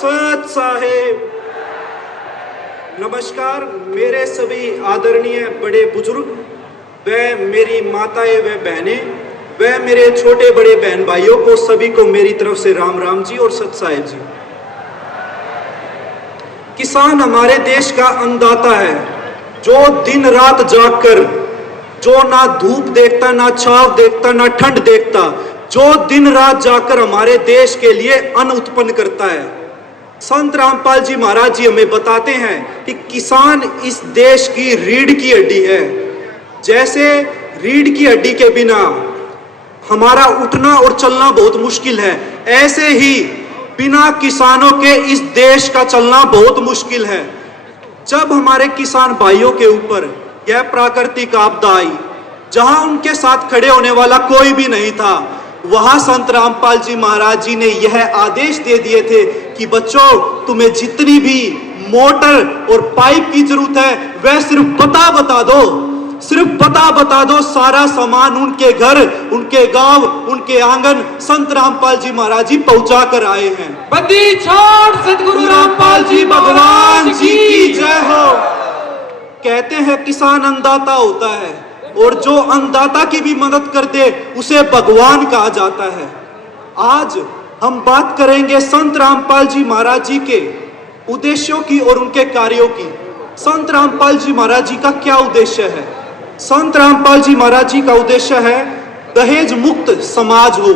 सत साहेब। नमस्कार मेरे सभी आदरणीय बड़े बुजुर्ग, व मेरी माताएं व बहनें, व मेरे छोटे बड़े बहन भाइयों को, सभी को मेरी तरफ से राम राम जी और सत साहेब जी। किसान हमारे देश का अन्नदाता है, जो दिन रात जागकर, जो ना धूप देखता, ना छाव देखता, ना ठंड देखता, जो दिन रात जाकर हमारे देश के लिए अन्न उत्पन्न करता है। संत रामपाल जी महाराज जी हमें बताते हैं कि किसान इस देश की रीढ़ की हड्डी है। जैसे रीढ़ की हड्डी के बिना हमारा उठना और चलना बहुत मुश्किल है, ऐसे ही बिना किसानों के इस देश का चलना बहुत मुश्किल है। जब हमारे किसान भाइयों के ऊपर यह प्राकृतिक आपदा आई, जहां उनके साथ खड़े होने वाला कोई भी नहीं था, वहां संत रामपाल जी महाराज जी ने यह आदेश दे दिए थे कि बच्चों, तुम्हें जितनी भी मोटर और पाइप की जरूरत है वह सिर्फ बता दो, सिर्फ बता दो। सारा सामान उनके घर, उनके गांव, उनके आंगन संत रामपाल जी महाराज जी पहुंचा कर आए हैं। बंदी छोड़ सतगुरु रामपाल जी भगवान जी की जय हो। कहते हैं किसान अन्नदाता होता है, और जो अन्नदाता की भी मदद कर दे उसे भगवान कहा जाता है। आज हम बात करेंगे संत रामपाल जी महाराज जी के उद्देश्यों की और उनके कार्यों की। संत रामपाल जी महाराज जी का क्या उद्देश्य है? संत रामपाल जी महाराज जी का उद्देश्य है दहेज मुक्त समाज हो।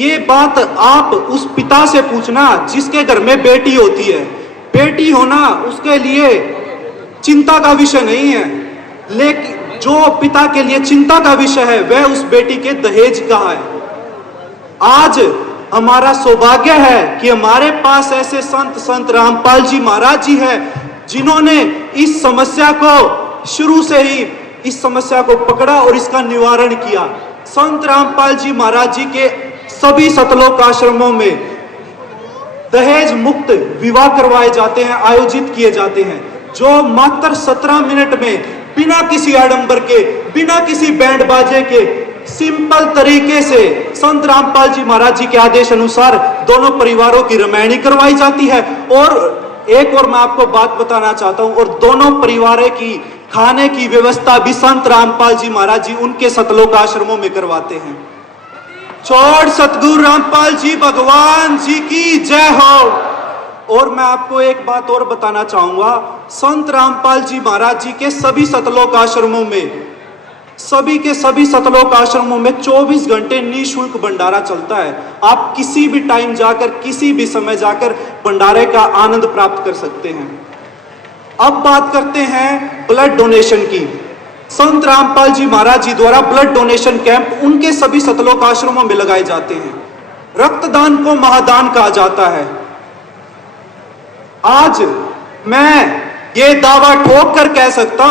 ये बात आप उस पिता से पूछना जिसके घर में बेटी होती है। बेटी होना उसके लिए चिंता का विषय नहीं है, लेकिन जो पिता के लिए चिंता का विषय है वह उस बेटी के दहेज का है। आज हमारा सौभाग्य है कि हमारे पास ऐसे संत रामपाल जी महाराज जी हैं, जिन्होंने इस समस्या को शुरू से ही इस समस्या को पकड़ा और इसका निवारण किया। संत रामपाल जी महाराज जी के सभी सतलोक आश्रमों में दहेज मुक्त विवाह करवाए जाते हैं, आयोजित किए जाते हैं, जो मात्र 17 मिनट में बिना किसी आडंबर के, बिना किसी बैंड बाजे के, सिंपल तरीके से संत रामपाल जी महाराज जी के आदेश अनुसार दोनों परिवारों की रमैनी करवाई जाती है। और एक और मैं आपको बात बताना चाहता हूं, और दोनों परिवारों की खाने की व्यवस्था भी संत रामपाल जी महाराज जी उनके सतलोक आश्रमों में करवाते हैं। छोड़ सतगुरु रामपाल जी भगवान जी की जय हो। और मैं आपको एक बात और बताना चाहूंगा, संत रामपाल जी महाराज जी के सभी सतलोक आश्रमों में, सभी के सभी सतलोक आश्रमों में 24 घंटे निःशुल्क भंडारा चलता है। आप किसी भी टाइम जाकर, किसी भी समय जाकर भंडारे का आनंद प्राप्त कर सकते हैं। अब बात करते हैं ब्लड डोनेशन की। संत रामपाल जी महाराज जी द्वारा ब्लड डोनेशन कैंप उनके सभी सतलोक आश्रमों में लगाए जाते हैं। रक्तदान को महादान कहा जाता है। आज मैं ये दावा ठोक कर कह सकता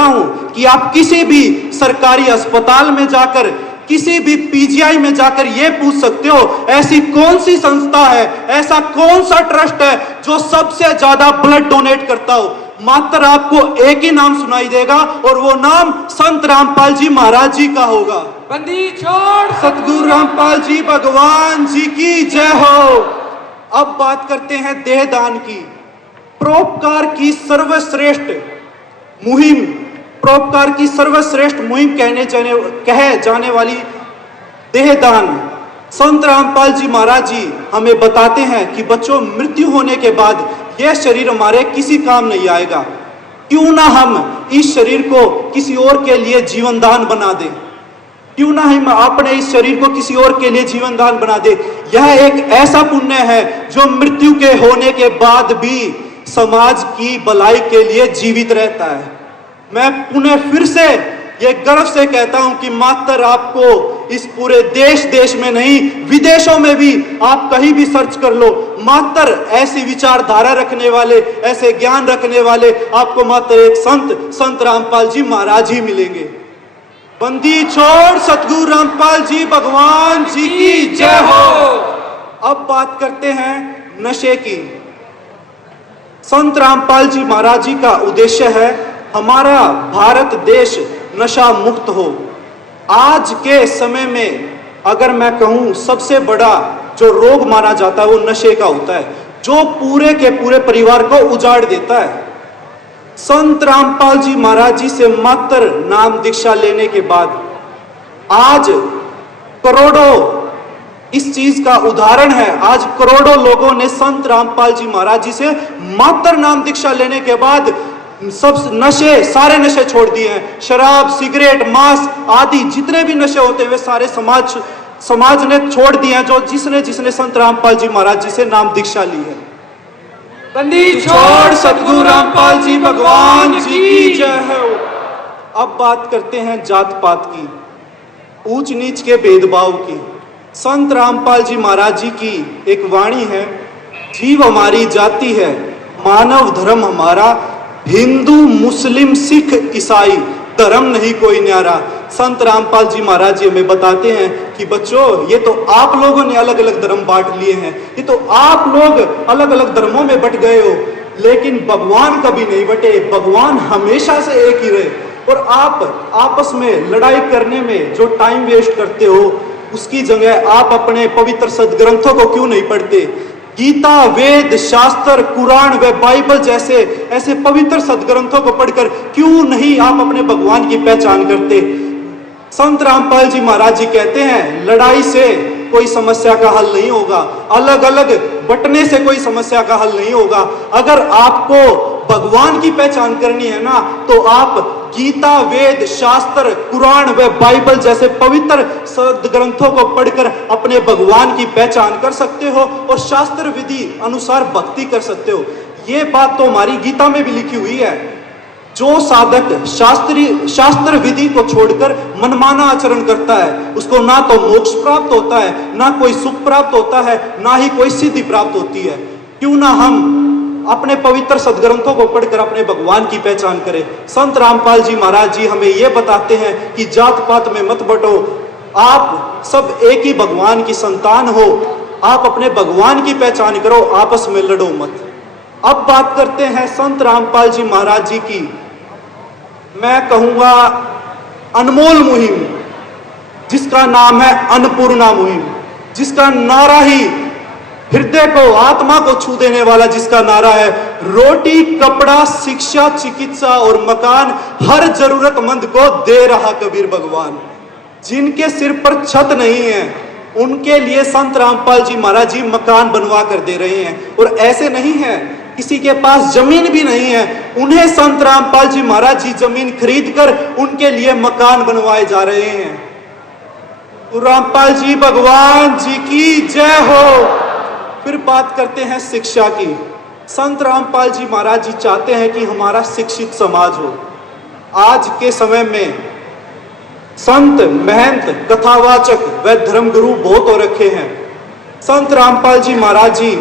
हूं, कि आप किसी भी सरकारी अस्पताल में जाकर, किसी भी पीजीआई में जाकर ये पूछ सकते हो, ऐसी कौन सी संस्था है, ऐसा कौन सा ट्रस्ट है जो सबसे ज्यादा ब्लड डोनेट करता हो। मात्र आपको एक ही नाम सुनाई देगा, और वो नाम संत रामपाल जी महाराज जी का होगा। बंदी छोड़ सतगुरु रामपाल जी भगवान जी की जय हो। अब बात करते हैं देहदान की। परोपकार की सर्वश्रेष्ठ मुहिम कहे जाने वाली देहदान, संत रामपाल जी महाराज जी हमें बताते हैं कि बच्चों, मृत्यु होने के बाद यह शरीर हमारे किसी काम नहीं आएगा। क्यों ना हम इस शरीर को किसी और के लिए जीवन दान बना दें, क्यों ना हम अपने इस शरीर को किसी और के लिए जीवन दान बना दे। यह एक ऐसा पुण्य है जो मृत्यु के होने के बाद भी समाज की भलाई के लिए जीवित रहता है। मैं पुनः फिर से ये गर्व से कहता हूं कि मात्र आपको इस पूरे देश में नहीं, विदेशों में भी आप कहीं भी सर्च कर लो, मात्र ऐसी विचारधारा रखने वाले, ऐसे ज्ञान रखने वाले आपको मात्र एक संत रामपाल जी महाराज ही मिलेंगे। बंदी छोड़ सतगुरु रामपाल जी भगवान जी की जय हो। अब बात करते हैं नशे की। संत रामपाल जी महाराज जी का उद्देश्य है हमारा भारत देश नशा मुक्त हो। आज के समय में अगर मैं कहूं, सबसे बड़ा जो रोग माना जाता है वो नशे का होता है, जो पूरे के पूरे परिवार को उजाड़ देता है। संत रामपाल जी महाराज जी से मात्र नाम दीक्षा लेने के बाद आज करोड़ों इस चीज का उदाहरण है। आज करोड़ों लोगों ने संत रामपाल जी महाराज जी से मात्र नाम दीक्षा लेने के बाद सब नशे, सारे नशे छोड़ दिए हैं। शराब, सिगरेट, मांस आदि जितने भी नशे होते हैं वे सारे समाज ने छोड़ दिए हैं, जो जिसने संत रामपाल जी महाराज जी से नाम दीक्षा ली है। बंदी छोड़ सतगुरु रामपाल जी भगवान जी की जय है। अब बात करते हैं जात पात की, ऊंच नीच के भेदभाव की। संत रामपाल जी महाराज जी की एक वाणी है, जीव हमारी जाति है, मानव धर्म हमारा, हिंदू मुस्लिम सिख ईसाई धर्म नहीं कोई न्यारा। संत रामपाल जी महाराज जी हमें बताते हैं कि बच्चों, ये तो आप लोगों ने अलग अलग धर्म बांट लिए हैं, ये तो आप लोग अलग अलग धर्मों में बट गए हो, लेकिन भगवान कभी नहीं बटे। भगवान हमेशा से एक ही रहे। और आप आपस में लड़ाई करने में जो टाइम वेस्ट करते हो, उसकी जगह आप अपने पवित्र सदग्रंथों को क्यों नहीं पढ़ते? गीता, वेद, शास्त्र, कुरान व बाइबल जैसे ऐसे पवित्र सदग्रंथों को पढ़कर क्यों नहीं आप अपने भगवान की पहचान करते? संत रामपाल जी महाराज जी कहते हैं, लड़ाई से कोई समस्या का हल नहीं होगा, अलग अलग बंटने से कोई समस्या का हल नहीं होगा। अगर आपको भगवान की पहचान करनी है ना, तो आप गीता, वेद, शास्त्र, कुरान व बाइबल जैसे पवित्र ग्रंथों को पढ़कर अपने भगवान की पहचान कर सकते हो और शास्त्र विधि अनुसार भक्ति कर सकते हो। ये बात तो हमारी गीता में भी लिखी हुई है। जो साधक शास्त्र विधि को छोड़कर मनमाना आचरण करता है, उसको ना तो मोक्ष प्राप्त होता है, ना कोई सुख प्राप्त होता है, ना ही कोई सिद्धि प्राप्त होती है। क्यों ना हम अपने पवित्र सदग्रंथों को पढ़कर अपने भगवान की पहचान करें। संत रामपाल जी महाराज जी हमें यह बताते हैं कि जात पात में मत बटो, आप सब एक ही भगवान की संतान हो, आप अपने भगवान की पहचान करो, आपस में लड़ो मत। अब बात करते हैं संत रामपाल जी महाराज जी की, मैं कहूंगा अनमोल मुहिम, जिसका नाम है अन्नपूर्णा मुहिम, जिसका नारा ही हृदय को, आत्मा को छू देने वाला जिसका नारा है, रोटी, कपड़ा, शिक्षा, चिकित्सा और मकान हर जरूरतमंद को दे रहा कबीर भगवान। जिनके सिर पर छत नहीं है उनके लिए संत रामपाल जी महाराज जी मकान बनवा कर दे रहे हैं। और ऐसे नहीं है किसी के पास जमीन भी नहीं है, उन्हें संत रामपाल जी महाराज जी जमीन खरीद कर उनके लिए मकान बनवाए जा रहे हैं। तो रामपाल जी भगवान जी की जय हो। फिर बात करते हैं शिक्षा की। संत रामपाल जी महाराज जी चाहते हैं कि हमारा शिक्षित समाज हो। आज के समय में संत, महंत, कथावाचक व धर्मगुरु बहुत हो रखे हैं। संत रामपाल जी महाराज जी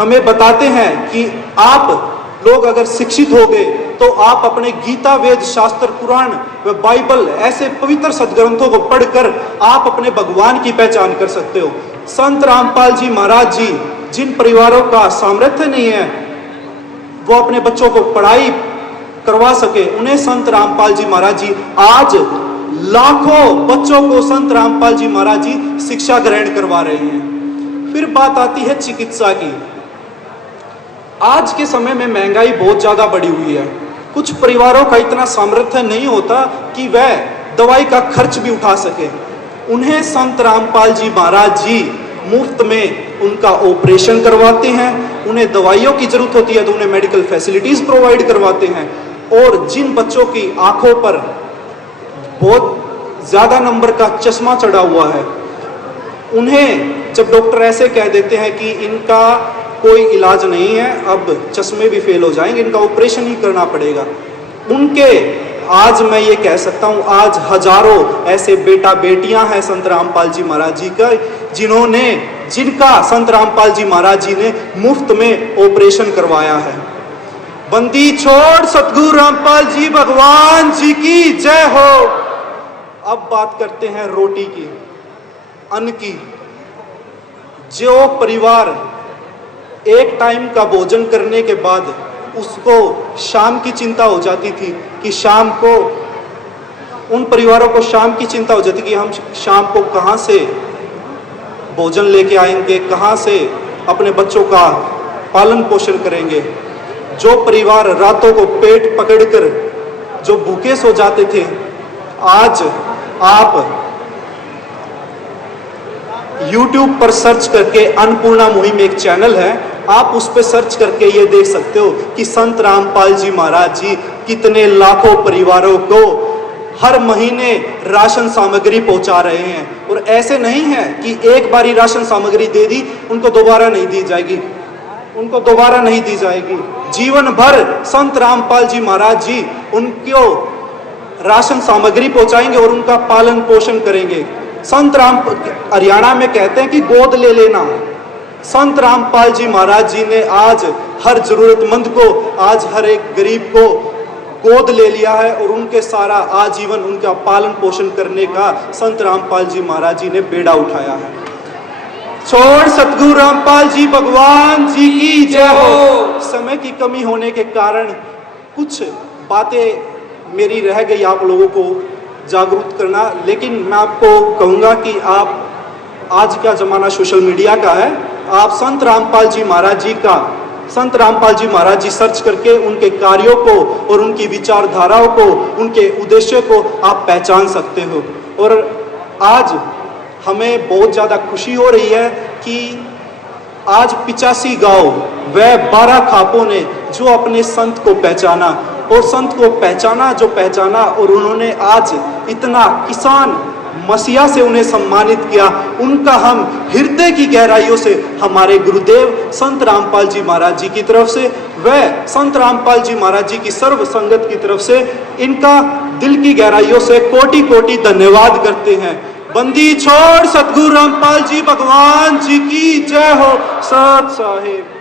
हमें बताते हैं कि आप लोग अगर शिक्षित हो गए तो आप अपने गीता, वेद, शास्त्र, कुरान व बाइबल ऐसे पवित्र सदग्रंथों को पढ़कर आप अपने भगवान की पहचान कर सकते हो। संत रामपाल जी महाराज जी, जिन परिवारों का सामर्थ्य नहीं है वो अपने बच्चों को पढ़ाई करवा सके, उन्हें संत रामपाल जी महाराज जी आज लाखों बच्चों को संत रामपाल जी महाराज जी शिक्षा ग्रहण करवा रहे हैं। फिर बात आती है चिकित्सा की। आज के समय में महंगाई बहुत ज्यादा बढ़ी हुई है। कुछ परिवारों का इतना सामर्थ्य नहीं होता कि वह दवाई का खर्च भी उठा सके। उन्हें संत रामपाल जी महाराज जी मुफ्त में उनका ऑपरेशन करवाते हैं। उन्हें दवाइयों की जरूरत होती है तो उन्हें मेडिकल फैसिलिटीज प्रोवाइड करवाते हैं। और जिन बच्चों की आंखों पर बहुत ज्यादा नंबर का चश्मा चढ़ा हुआ है, उन्हें जब डॉक्टर ऐसे कह देते हैं कि इनका कोई इलाज नहीं है, अब चश्मे भी फेल हो जाएंगे, इनका ऑपरेशन ही करना पड़ेगा, उनके आज मैं ये कह सकता हूँ आज हजारों ऐसे बेटा बेटियां हैं संत रामपाल जी महाराज जी का, जिनका संत रामपाल जी महाराज जी ने मुफ्त में ऑपरेशन करवाया है। बंदी छोड़ सतगुरु रामपाल जी भगवान जी की जय हो। अब बात करते हैं रोटी की, अन्न की। जो परिवार एक टाइम का भोजन करने के बाद उसको शाम की चिंता हो जाती थी कि शाम को, उन परिवारों को शाम की चिंता हो जाती कि हम शाम को कहाँ से भोजन लेके आएंगे, कहाँ से अपने बच्चों का पालन पोषण करेंगे। जो परिवार रातों को पेट पकड़कर जो भूखे सो जाते थे, आज आप YouTube पर सर्च करके, अन्नपूर्णा मुहिम एक चैनल है, आप उस पर सर्च करके ये देख सकते हो कि संत रामपाल जी महाराज जी कितने लाखों परिवारों को हर महीने राशन सामग्री पहुंचा रहे हैं। और ऐसे नहीं है कि एक बारी राशन सामग्री दे दी, उनको दोबारा नहीं दी जाएगी, उनको दोबारा नहीं दी जाएगी। जीवन भर संत रामपाल जी महाराज जी उनको राशन सामग्री पहुंचाएंगे और उनका पालन पोषण करेंगे। संत राम हरियाणा में कहते हैं कि गोद ले लेना। संत रामपाल जी महाराज जी ने आज हर जरूरतमंद को, आज हर एक गरीब को गोद ले लिया है और उनके सारा आजीवन उनका पालन पोषण करने का संत रामपाल जी महाराज जी ने बेड़ा उठाया है। छोड़ सतगुरु रामपाल जी भगवान जी की जय हो। समय की कमी होने के कारण कुछ बातें मेरी रह गई आप लोगों को जागरूक करना, लेकिन मैं आपको कहूंगा कि आप, आज का जमाना सोशल मीडिया का है, आप संत रामपाल जी महाराज जी महाराज जी सर्च करके उनके कार्यों को और उनकी विचारधाराओं को, उनके उद्देश्य को आप पहचान सकते हो। और आज हमें बहुत ज़्यादा खुशी हो रही है कि आज 85 गांव व 12 खापों ने जो अपने संत को पहचाना, और संत को पहचाना और उन्होंने आज इतना किसान मसीहा से उन्हें सम्मानित किया। उनका हम हृदय की गहराइयों से, हमारे गुरुदेव संत रामपाल जी महाराज जी की तरफ से व संत रामपाल जी महाराज जी की सर्व संगत की तरफ से, इनका दिल की गहराइयों से कोटि कोटि धन्यवाद करते हैं। बंदी छोड़ सतगुरु रामपाल जी भगवान जी की जय हो। सत साहिब।